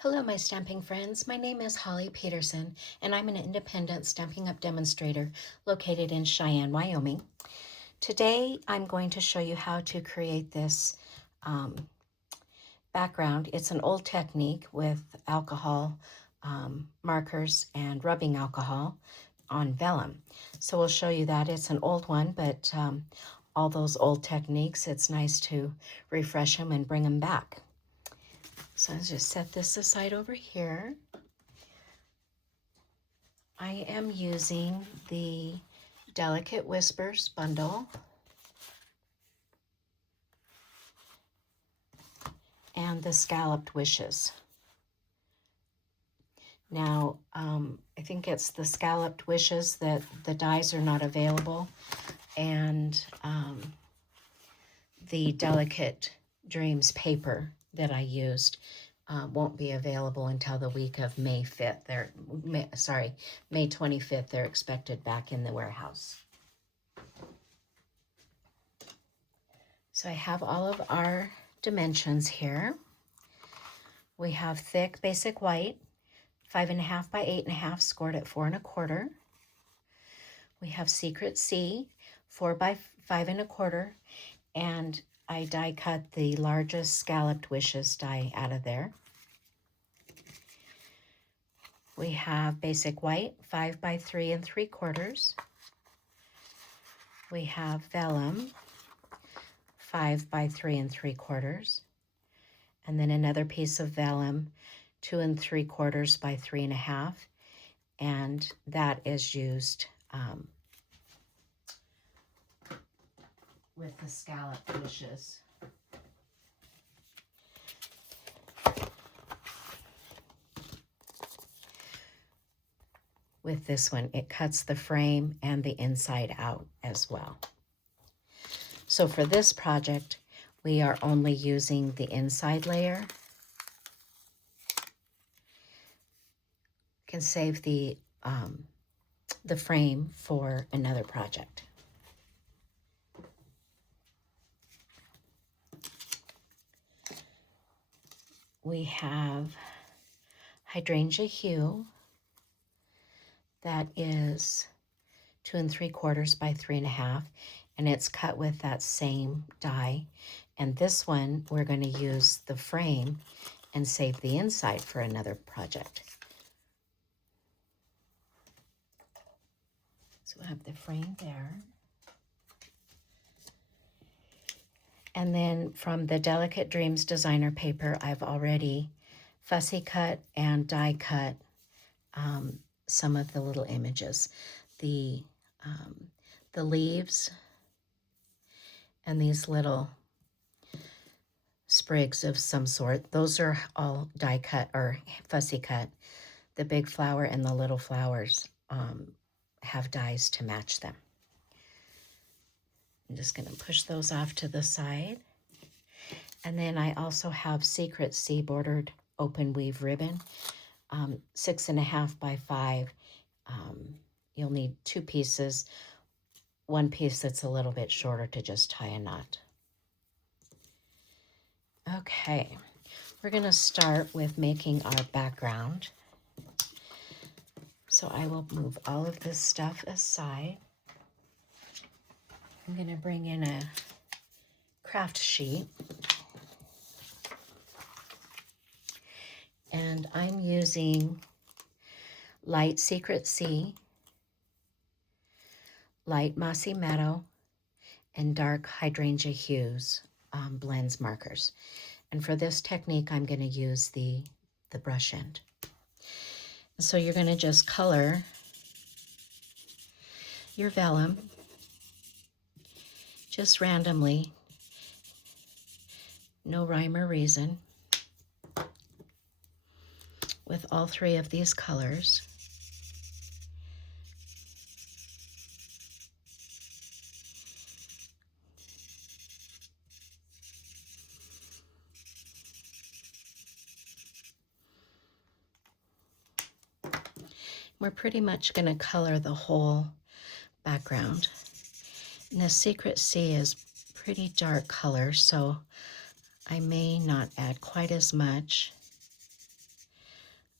Hello, my stamping friends. My name is Holly Peterson, and I'm an independent Stampin' Up! Demonstrator located in Cheyenne, Wyoming. Today, I'm going to show you how to create this background. It's an old technique with alcohol markers and rubbing alcohol on vellum. So we'll show you that. It's an old one, but all those old techniques, it's nice to refresh them and bring them back. So let's just set this aside over here. I am using the Delicate Whispers bundle and the Scalloped Wishes. Now, I think it's the Scalloped Wishes that the dies are not available, and the Delicate Dreams paper that I used won't be available until the week of May 5th. May 25th. They're expected back in the warehouse. So I have all of our dimensions here. We have thick basic white, 5.5 by 8.5, scored at 4 1/4. We have Secret C, 4 by 5 1/4, and I die cut the largest Scalloped Wishes die out of there. We have basic white, 5 by 3 3/4. We have Vellum, 5 by 3 3/4. And then another piece of Vellum, 2 3/4 by 3.5. And that is used with the Scalloped Wishes. With this one, it cuts the frame and the inside out as well. So for this project, we are only using the inside layer. Can save the frame for another project. We have Hydrangea Hue. That is 2 3/4 by 3.5, and it's cut with that same die. And this one, we're going to use the frame and save the inside for another project. So we'll have the frame there. And then from the Delicate Dreams designer paper, I've already fussy cut and die cut some of the little images. The leaves and these little sprigs of some sort, those are all die cut or fussy cut. The big flower and the little flowers have dies to match them. I'm just going to push those off to the side. And then I also have Secret C bordered open weave ribbon, 6.5 by 5. You'll need 2 pieces, one piece that's a little bit shorter to just tie a knot. Okay, we're going to start with making our background. So I will move all of this stuff aside. I'm going to bring in a craft sheet. And I'm using light Secret C, light Mossy Meadow, and dark Hydrangea Hues blends markers. And for this technique, I'm going to use the brush end. So you're going to just color your vellum just randomly, no rhyme or reason, with all 3 of these colors. We're pretty much going to color the whole background. And the Secret C is pretty dark color, so I may not add quite as much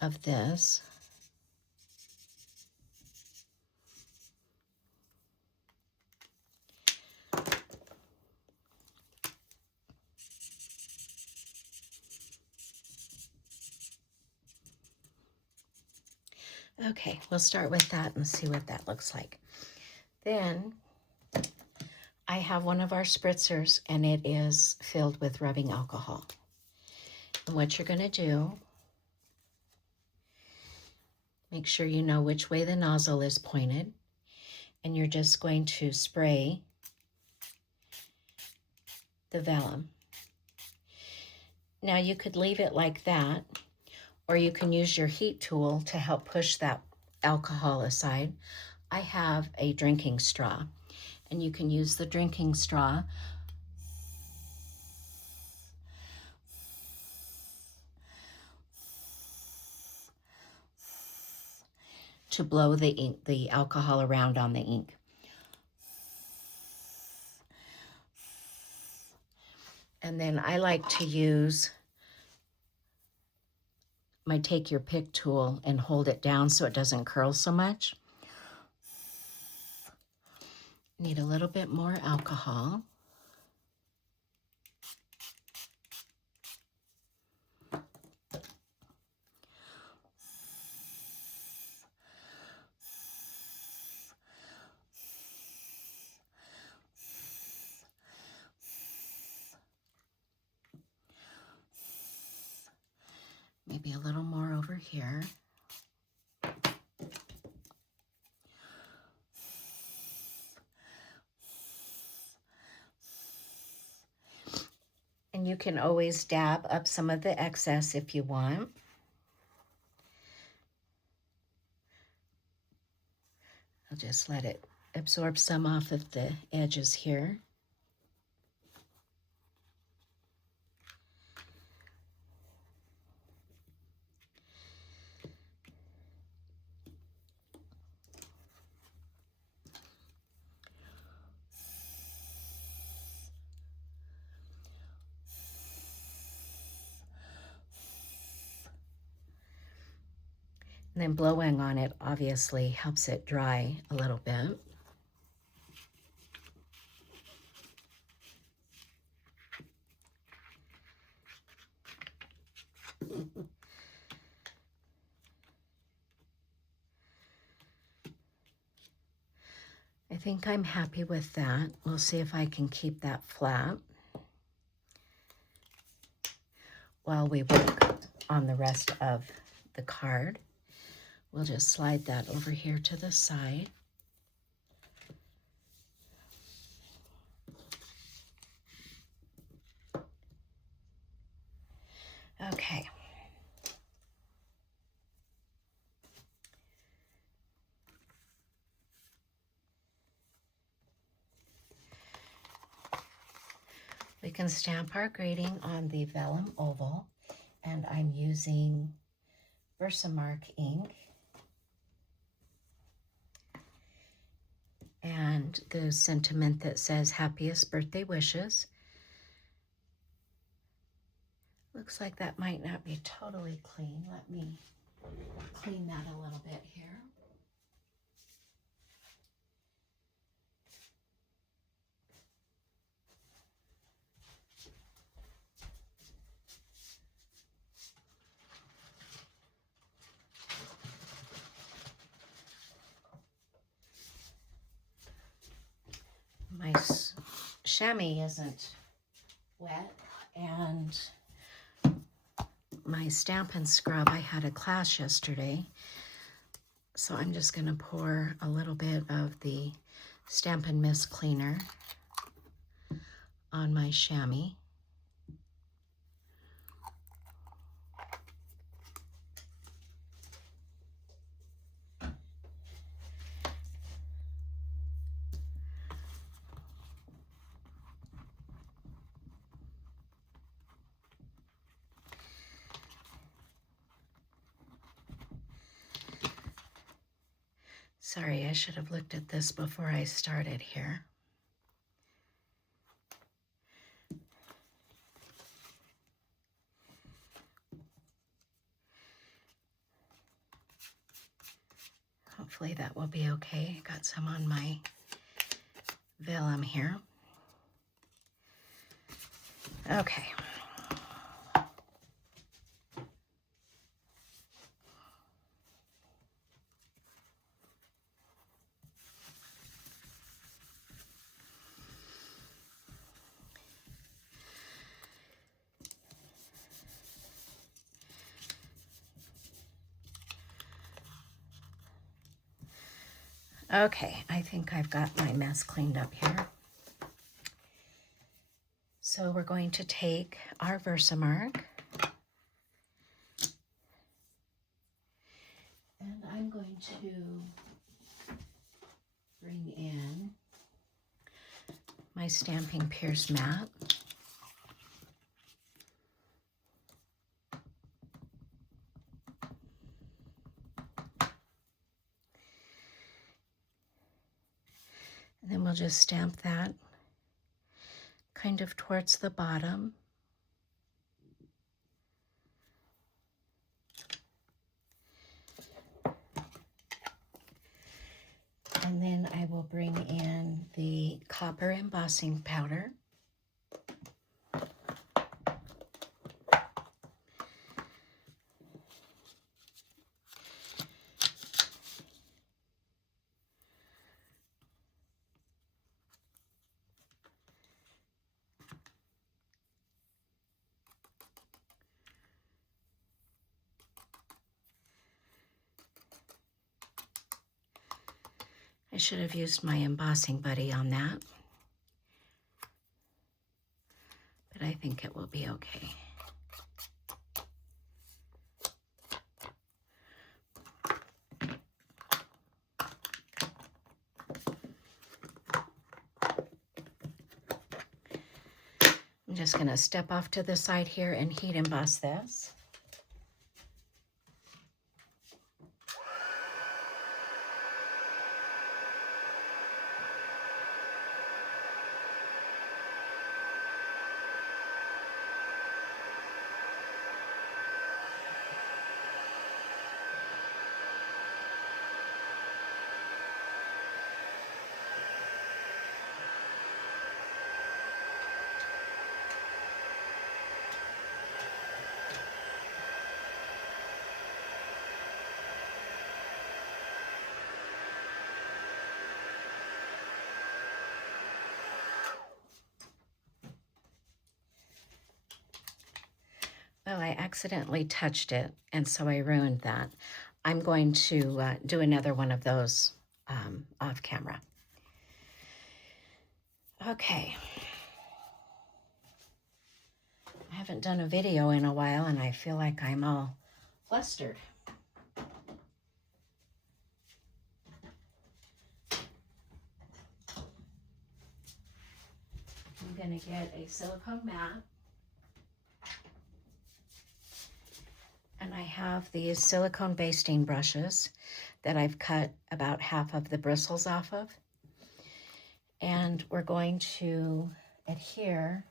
of this. Okay, we'll start with that and see what that looks like. Then I have one of our spritzers, and it is filled with rubbing alcohol. And what you're going to do, make sure you know which way the nozzle is pointed, and you're just going to spray the vellum. Now you could leave it like that, or you can use your heat tool to help push that alcohol aside. I have a drinking straw, and you can use the drinking straw to blow the ink, the alcohol around on the ink. And then I like to use my take your pick tool and hold it down so it doesn't curl so much. Need a little bit more alcohol. Maybe a little more over here. And you can always dab up some of the excess if you want. I'll just let it absorb some off of the edges here. And then blowing on it obviously helps it dry a little bit. I think I'm happy with that. We'll see if I can keep that flat while we work on the rest of the card. We'll just slide that over here to the side. Okay. We can stamp our grading on the vellum oval, and I'm using Versamark ink. And the sentiment that says happiest birthday wishes. Looks like that might not be totally clean. Let me clean that a little bit here. My chamois isn't wet, and my Stampin' Scrub, I had a class yesterday, so I'm just going to pour a little bit of the Stampin' Mist Cleaner on my chamois. Sorry, I should have looked at this before I started here. Hopefully that will be okay. Got some on my vellum here. Okay. Okay, I think I've got my mess cleaned up here. So we're going to take our Versamark, and I'm going to bring in my Stamping Pierce mat. And then we'll just stamp that kind of towards the bottom. And then I will bring in the copper embossing powder. I should have used my embossing buddy on that, but I think it will be okay. I'm just going to step off to the side here and heat emboss this. Well, I accidentally touched it, and so I ruined that. I'm going to do another one of those off camera. Okay. I haven't done a video in a while, and I feel like I'm all flustered. I'm going to get a silicone mat. And I have these silicone basting brushes that I've cut about half of the bristles off of. And we're going to adhere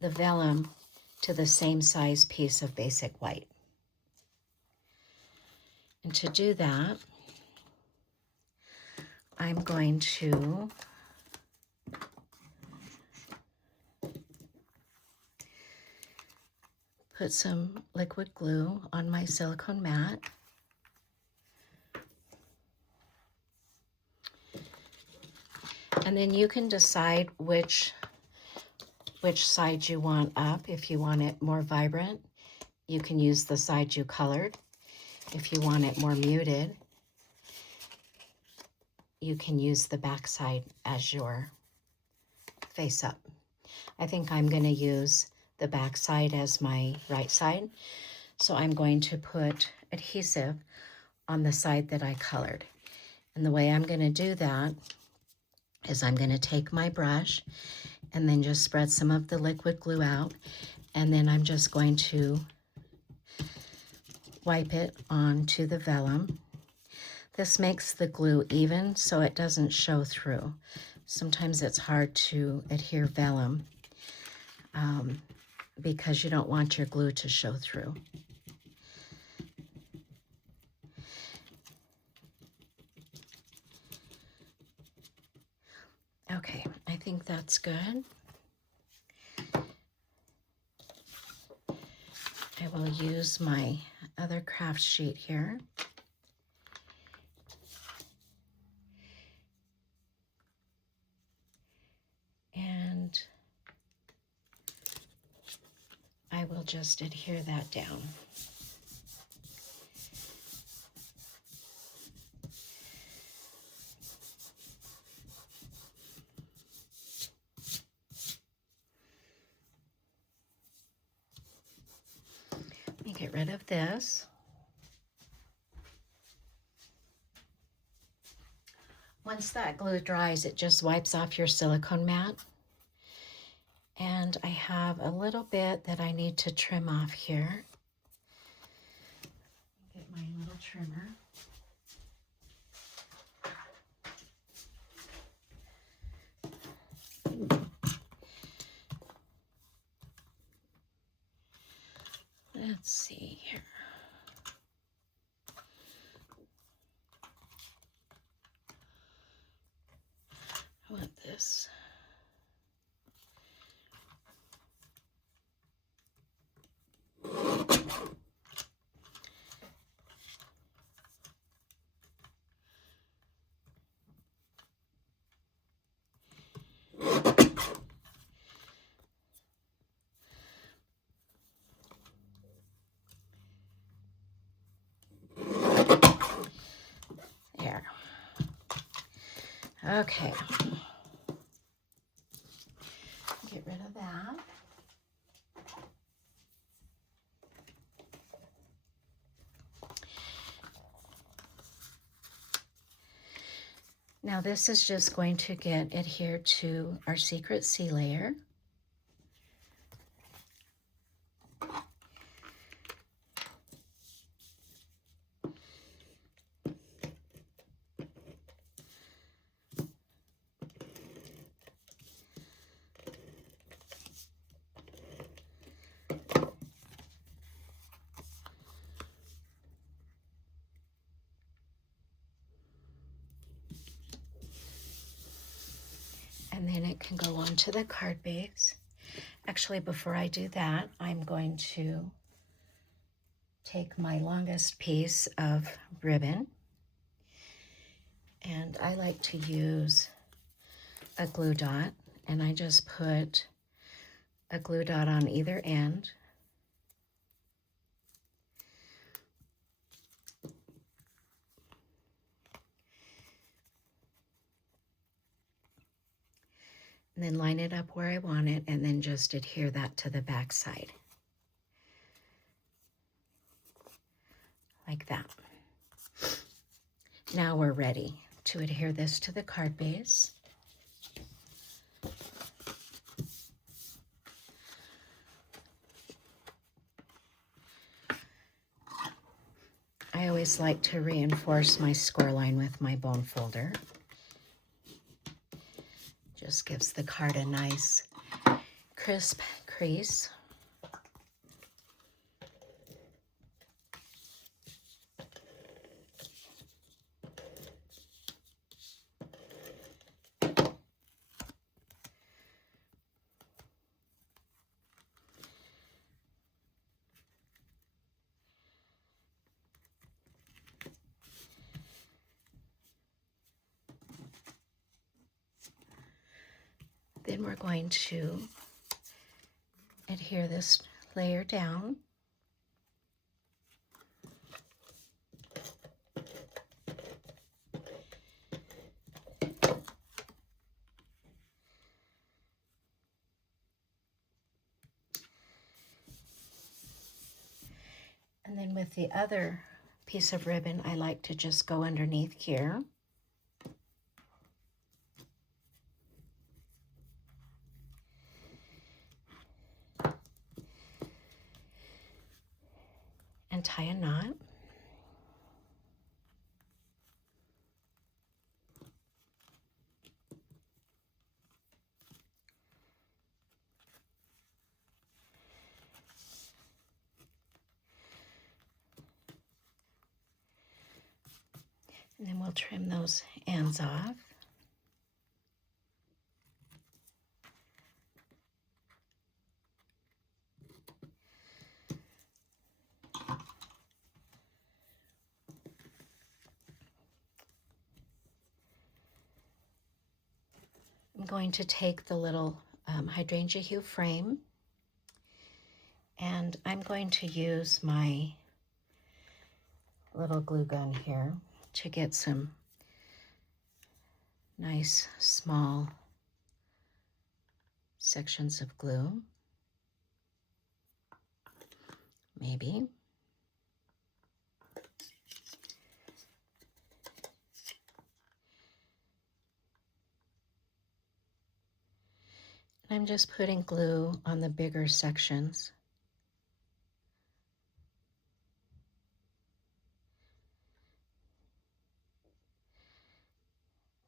the vellum to the same size piece of basic white. And to do that, I'm going to put some liquid glue on my silicone mat. And then you can decide which side you want up. If you want it more vibrant, you can use the side you colored. If you want it more muted, you can use the back side as your face up. I think I'm going to use the back side as my right side. So I'm going to put adhesive on the side that I colored. And the way I'm going to do that is I'm going to take my brush and then just spread some of the liquid glue out. And then I'm just going to wipe it onto the vellum. This makes the glue even so it doesn't show through. Sometimes it's hard to adhere vellum because you don't want your glue to show through. that's good. I will use my other craft sheet here. And I will just adhere that down. Let me get rid of this. Once that glue dries, it just wipes off your silicone mat. And I have a little bit that I need to trim off here. Get my little trimmer. Let's see here. I want this. There. Okay. Get rid of that. Now this is just going to get adhered to our secret C layer. And then it can go onto the card base. Actually, before I do that, I'm going to take my longest piece of ribbon, and I like to use a glue dot, and I just put a glue dot on either end. And then line it up where I want it, and then just adhere that to the back side. Like that. Now we're ready to adhere this to the card base. I always like to reinforce my score line with my bone folder. Just gives the card a nice crisp crease. Then we're going to adhere this layer down. And then with the other piece of ribbon, I like to just go underneath here. And tie a knot. And then we'll trim those ends off. going to take the little hydrangea hue frame, and I'm going to use my little glue gun here to get some nice small sections of glue, maybe. I'm just putting glue on the bigger sections.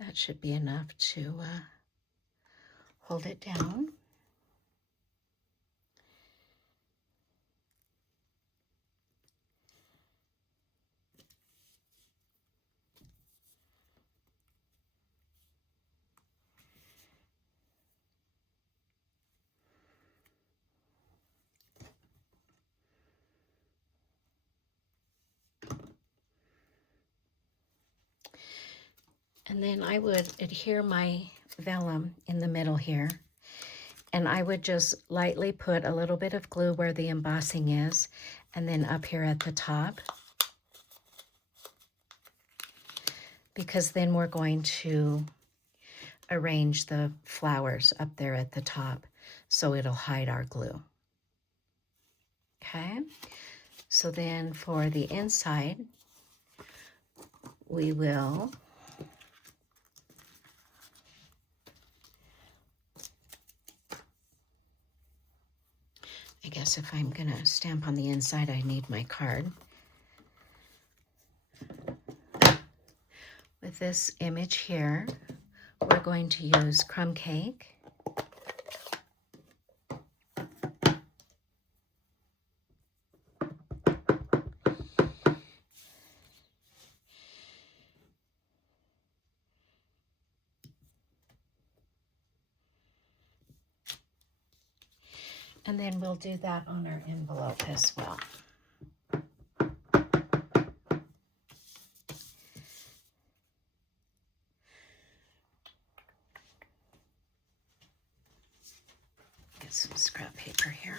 That should be enough to hold it down. And then I would adhere my vellum in the middle here, and I would just lightly put a little bit of glue where the embossing is, and then up here at the top, because then we're going to arrange the flowers up there at the top so it'll hide our glue. Okay, so then for the inside, we will I guess if I'm gonna stamp on the inside, I need my card. With this image here, we're going to use crumb cake. And then we'll do that on our envelope as well. Get some scrap paper here.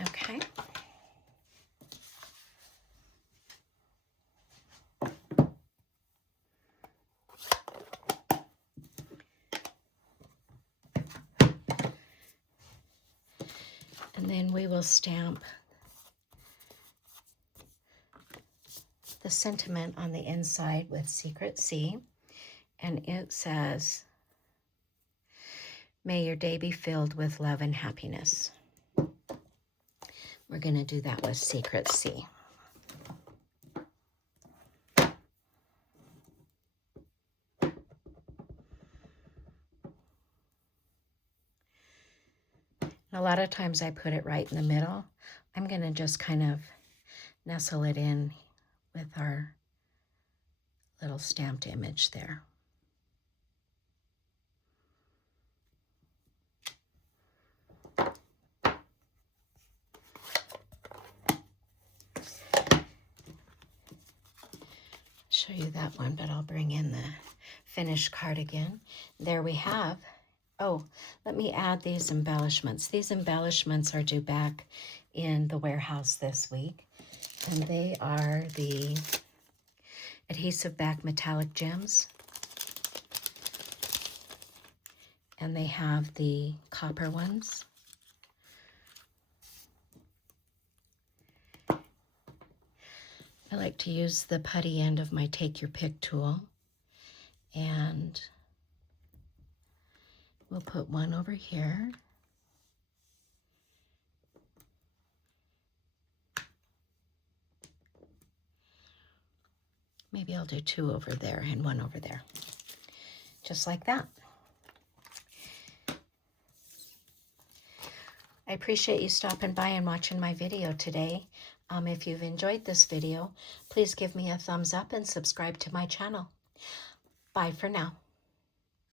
Okay. And then we will stamp the sentiment on the inside with Secret C. And it says, "May your day be filled with love and happiness." We're going to do that with Secret C. A lot of times I put it right in the middle. I'm going to just kind of nestle it in with our little stamped image there. Show you that one, but I'll bring in the finished card again. There we have. Oh, let me add these embellishments. These embellishments are due back in the warehouse this week, and they are the adhesive back metallic gems, and they have the copper ones. I like to use the putty end of my Take Your Pick tool, and we'll put one over here. Maybe I'll do two over there and one over there. Just like that. I appreciate you stopping by and watching my video today. If you've enjoyed this video, please give me a thumbs up and subscribe to my channel. Bye for now.